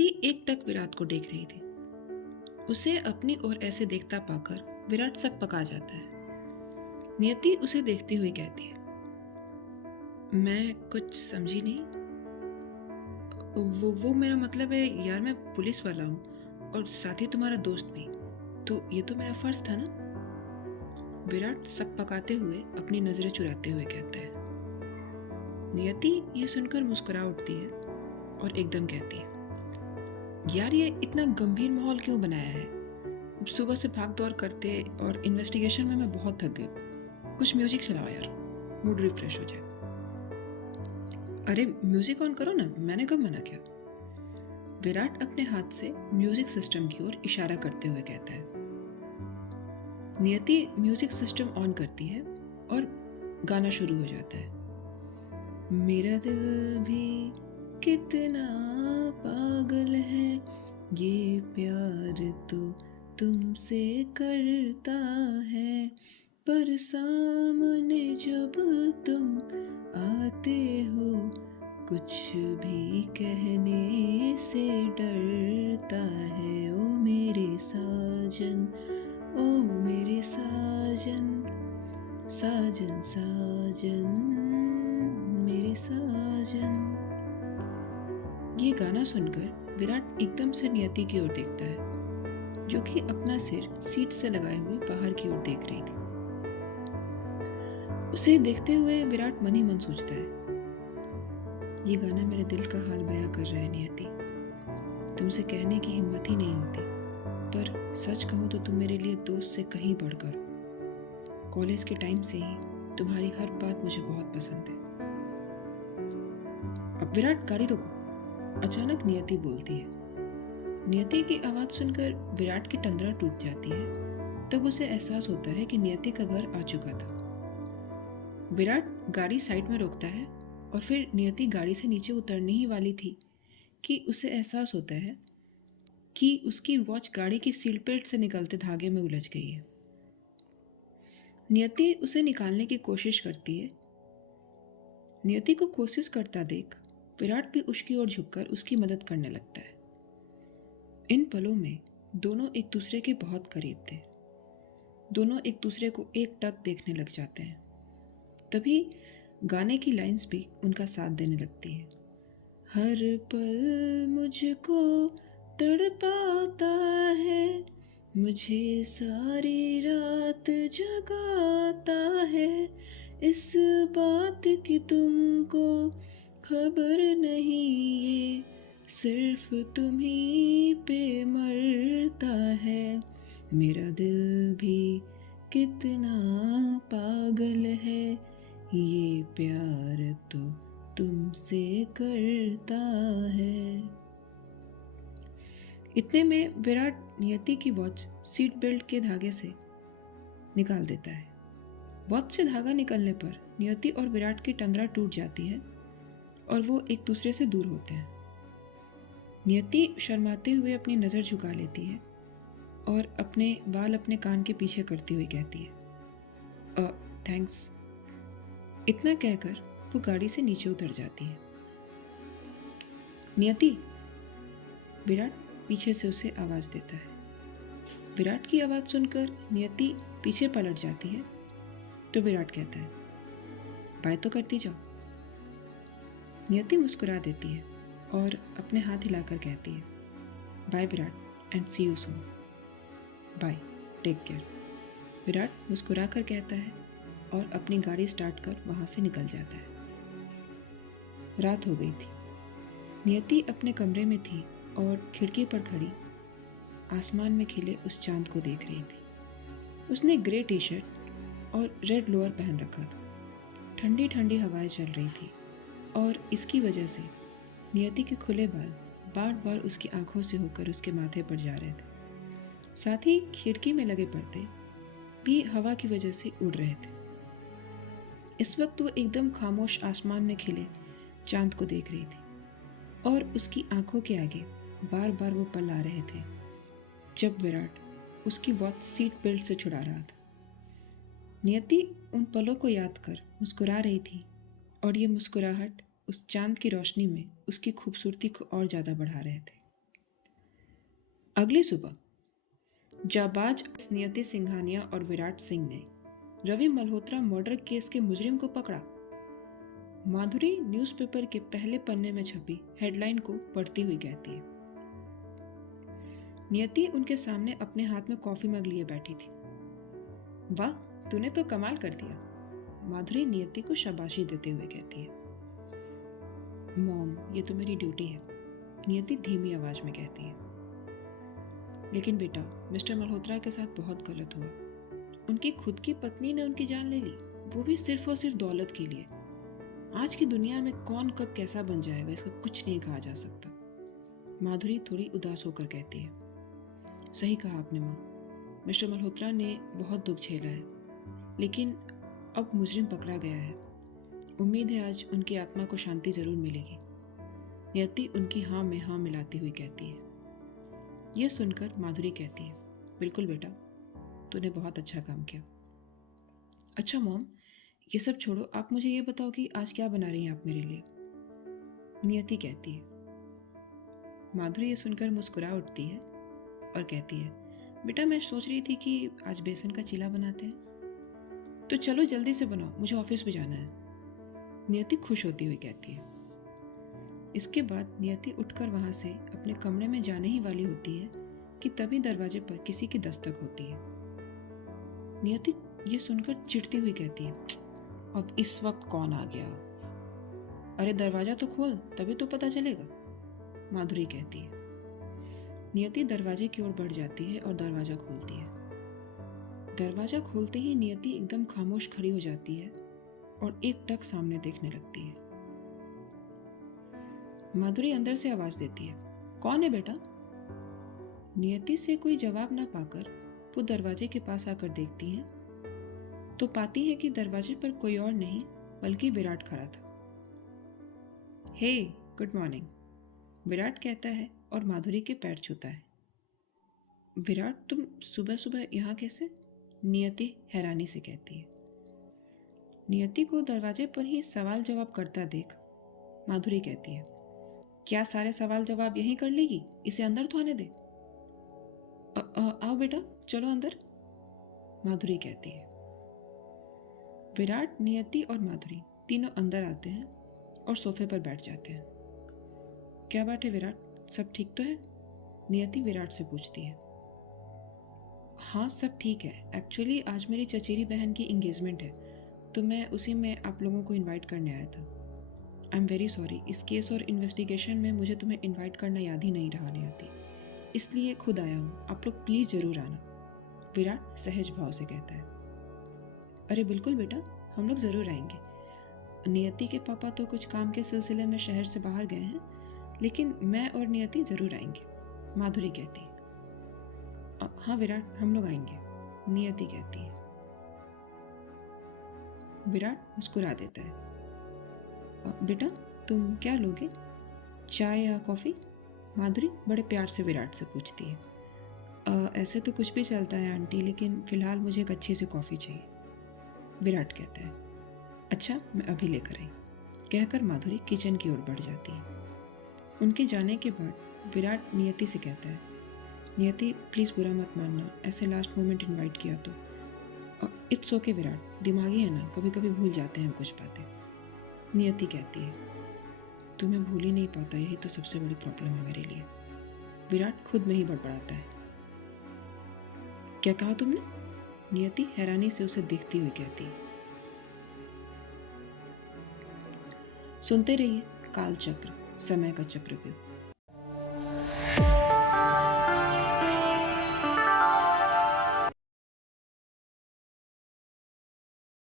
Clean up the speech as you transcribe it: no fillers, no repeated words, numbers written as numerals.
नियति एकटक विराट को देख रही थी। उसे अपनी ओर ऐसे देखता पाकर विराट सक पका जाता है। नियति उसे देखते हुए कहती है, मैं कुछ समझी नहीं। वो मेरा मतलब है यार, मैं पुलिस वाला हूँ और साथ ही तुम्हारा दोस्त भी, तो ये तो मेरा फर्ज था ना। विराट सक पकाते हुए अपनी नजरें चुराते हुए कहता है। नियति ये सुनकर मुस्कुरा उठती है और एकदम कहती है, यार ये इतना गंभीर माहौल क्यों बनाया है? सुबह से भाग दौड़ करते और इन्वेस्टिगेशन में मैं बहुत थक गई। कुछ म्यूजिक चलाओ यार, मूड रिफ्रेश हो जाए। अरे म्यूजिक ऑन करो ना, मैंने कब मना किया? विराट अपने हाथ से म्यूजिक सिस्टम की ओर इशारा करते हुए कहता है। नियति म्यूजिक सिस्टम ऑन करती है और गाना शुरू हो जाता है। मेरा दिल भी कितना पागल है, ये प्यार तो तुमसे करता है, पर सामने जब तुम आते हो कुछ भी कहने से डरता है। ओ मेरे साजन, ओ मेरे साजन, साजन साजन मेरे साजन। ये गाना सुनकर विराट एकदम से नियति की ओर देखता है, जो कि अपना सिर सीट से लगाए हुए बाहर की ओर देख रही थी। उसे देखते हुए विराट मन ही मन सोचता है, ये गाना मेरे दिल का हाल बयां कर रहा है नियति। तुमसे कहने की हिम्मत ही नहीं होती, पर सच कहूँ तो तुम मेरे लिए दोस्त से कहीं बढ़कर हो। कॉलेज के टाइम से ही तुम्हारी हर बात मुझे बहुत पसंद है। अब विराट गाड़ी रोको, अचानक नियति बोलती है। नियति की आवाज सुनकर विराट की तंद्रा टूट जाती है। तब उसे एहसास होता है कि नियति का घर आ चुका था। विराट गाड़ी साइड में रोकता है और फिर नियति गाड़ी से नीचे उतरने ही वाली थी कि उसे एहसास होता है कि उसकी वॉच गाड़ी की सीट बेल्ट से निकलते धागे में उलझ गई है। नियति उसे निकालने की कोशिश करती है। नियति को कोशिश करता देख विराट भी उसकी ओर झुककर उसकी मदद करने लगता है। इन पलों में दोनों एक दूसरे के बहुत करीब थे। दोनों एक दूसरे को एकटक देखने लग जाते हैं। तभी गाने की लाइंस भी उनका साथ देने लगती है। हर पल मुझको तड़पाता है, मुझे सारी रात जगाता है, इस बात की तुमको खबर नहीं, ये सिर्फ तुम्ही पे मरता है। मेरा दिल भी कितना पागल है, ये प्यार तो तुमसे करता है। इतने में विराट नियति की वॉच सीट बेल्ट के धागे से निकाल देता है। वॉच से धागा निकलने पर नियति और विराट की तंद्रा टूट जाती है और वो एक दूसरे से दूर होते हैं। नियति शर्माते हुए अपनी नज़र झुका लेती है और अपने बाल अपने कान के पीछे करती हुई कहती है, थैंक्स। इतना कहकर वो गाड़ी से नीचे उतर जाती है। नियति, विराट पीछे से उसे आवाज देता है। विराट की आवाज सुनकर नियति पीछे पलट जाती है तो विराट कहता है, बाय तो करती जाओ। नियति मुस्कुरा देती है और अपने हाथ हिलाकर कहती है, bye Virat and see you soon. Bye, take care. Virat मुस्कुरा कर कहता है और अपनी गाड़ी स्टार्ट कर वहाँ से निकल जाता है। रात हो गई थी। नियति अपने कमरे में थी और खिड़की पर खड़ी आसमान में खिले उस चांद को देख रही थी। उसने ग्रे टी शर्ट और रेड लोअर पहन रखा था। ठंडी ठंडी हवाएं चल रही थी और इसकी वजह से नियति के खुले बाल बार बार उसकी आंखों से होकर उसके माथे पर जा रहे थे। साथ ही खिड़की में लगे पर्दे भी हवा की वजह से उड़ रहे थे। इस वक्त वो एकदम खामोश आसमान में खिले चांद को देख रही थी और उसकी आंखों के आगे बार बार वो पल आ रहे थे जब विराट उसकी वॉच सीट बेल्ट से छुड़ा रहा था। नियति उन पलों को याद कर मुस्कुरा रही थी और ये मुस्कुराहट उस चांद की रोशनी में उसकी खूबसूरती को और ज़्यादा बढ़ा रहे थे। अगली सुबह जाबाज नियति सिंघानिया और विराट सिंह ने रवि मल्होत्रा मर्डर केस के मुजरिम को पकड़ा। माधुरी न्यूज़पेपर के पहले पन्ने में छपी हेडलाइन को पढ़ती हुई कहती है। नियति उनके सामने अपने हाथ में कॉफी मग लिए बैठी थी। वाह, तूने तो कमाल कर दिया, माधुरी नियति को शाबाशी देते हुए कहती है। मॉम, ये तो मेरी ड्यूटी है, नियति धीमी आवाज में कहती है। लेकिन बेटा, मिस्टर मल्होत्रा के साथ बहुत गलत हुआ। उनकी खुद की पत्नी ने उनकी जान ले ली, वो भी सिर्फ और सिर्फ दौलत के लिए। आज की दुनिया में कौन कब कैसा बन जाएगा, इसका कुछ नहीं कहा जा सकता, माधुरी थोड़ी उदास होकर कहती है। सही कहा आपने माँ, मिस्टर मल्होत्रा ने बहुत दुख झेला है, लेकिन अब मुजरिम पकड़ा गया है। उम्मीद है आज उनकी आत्मा को शांति जरूर मिलेगी, नियति उनकी हाँ में हाँ मिलाती हुई कहती है। यह सुनकर माधुरी कहती है, बिल्कुल बेटा, तूने बहुत अच्छा काम किया। अच्छा मॉम, ये सब छोड़ो, आप मुझे ये बताओ कि आज क्या बना रही हैं आप मेरे लिए, नियति कहती है। माधुरी ये सुनकर मुस्कुरा उठती है और कहती है, बेटा मैं सोच रही थी कि आज बेसन का चीला बनाते हैं। तो चलो जल्दी से बनाओ, मुझे ऑफिस भी जाना है, नियति खुश होती हुई कहती है। इसके बाद नियति उठकर वहां से अपने कमरे में जाने ही वाली होती है कि तभी दरवाजे पर किसी की दस्तक होती है। नियति ये सुनकर चिढ़ती हुई कहती है, अब इस वक्त कौन आ गया? अरे दरवाजा तो खोल, तभी तो पता चलेगा, माधुरी कहती है। नियति दरवाजे की ओर बढ़ जाती है और दरवाजा खोलती है। दरवाजा खोलते ही नियति एकदम खामोश खड़ी हो जाती है और एक टक सामने देखने लगती है। माधुरी अंदर से आवाज देती है, कौन है बेटा? नियति से कोई जवाब ना पाकर वो दरवाजे के पास आकर देखती है तो पाती है कि दरवाजे पर कोई और नहीं बल्कि विराट खड़ा था। हे, गुड मॉर्निंग, विराट कहता है और माधुरी के पैर छूता है। विराट, तुम सुबह सुबह यहाँ कैसे? नियति हैरानी से कहती है। नियति को दरवाजे पर ही सवाल जवाब करता देख माधुरी कहती है, क्या सारे सवाल जवाब यहीं कर लेगी? इसे अंदर तो आने दे। आओ बेटा, चलो अंदर, माधुरी कहती है। विराट, नियति और माधुरी तीनों अंदर आते हैं और सोफे पर बैठ जाते हैं। क्या बात है विराट, सब ठीक तो है? नियति विराट से पूछती है। हाँ सब ठीक है, एक्चुअली आज मेरी चचेरी बहन की एंगेजमेंट है तो मैं उसी में आप लोगों को इनवाइट करने आया था। आई एम वेरी सॉरी, इस केस और इन्वेस्टिगेशन में मुझे तुम्हें इनवाइट करना याद ही नहीं रहा नियति, इसलिए खुद आया हूँ, आप लोग प्लीज़ ज़रूर आना, विराट सहज भाव से कहता है। अरे बिल्कुल बेटा, हम लोग ज़रूर आएंगे। नियति के पापा तो कुछ काम के सिलसिले में शहर से बाहर गए हैं, लेकिन मैं और नियति ज़रूर आएंगे, माधुरी कहती है। हाँ विराट, हम लोग आएंगे, नियति कहती है। विराट मुस्कुरा देता है। बेटा तुम क्या लोगे, चाय या कॉफ़ी? माधुरी बड़े प्यार से विराट से पूछती है। ऐसे तो कुछ भी चलता है आंटी, लेकिन फ़िलहाल मुझे एक अच्छी सी कॉफ़ी चाहिए, विराट कहता है। अच्छा, मैं अभी लेकर आई, कहकर माधुरी किचन की ओर बढ़ जाती है। उनके जाने के बाद विराट नियति से कहता है, नियति प्लीज़ बुरा मत मानना, ऐसे लास्ट मोमेंट इनवाइट किया तो। इट्स ओके विराट, दिमागी है ना, कभी कभी भूल जाते हैं कुछ बातें, नियति कहती है। तुम्हें भूल ही नहीं पाता, यही तो सबसे बड़ी प्रॉब्लम है मेरे लिए, विराट खुद में ही बड़बड़ाता है। क्या कहा तुमने? नियति हैरानी से उसे देखती हुई कहती है। सुनते रहिए कालचक्र, समय का चक्रव्यूह।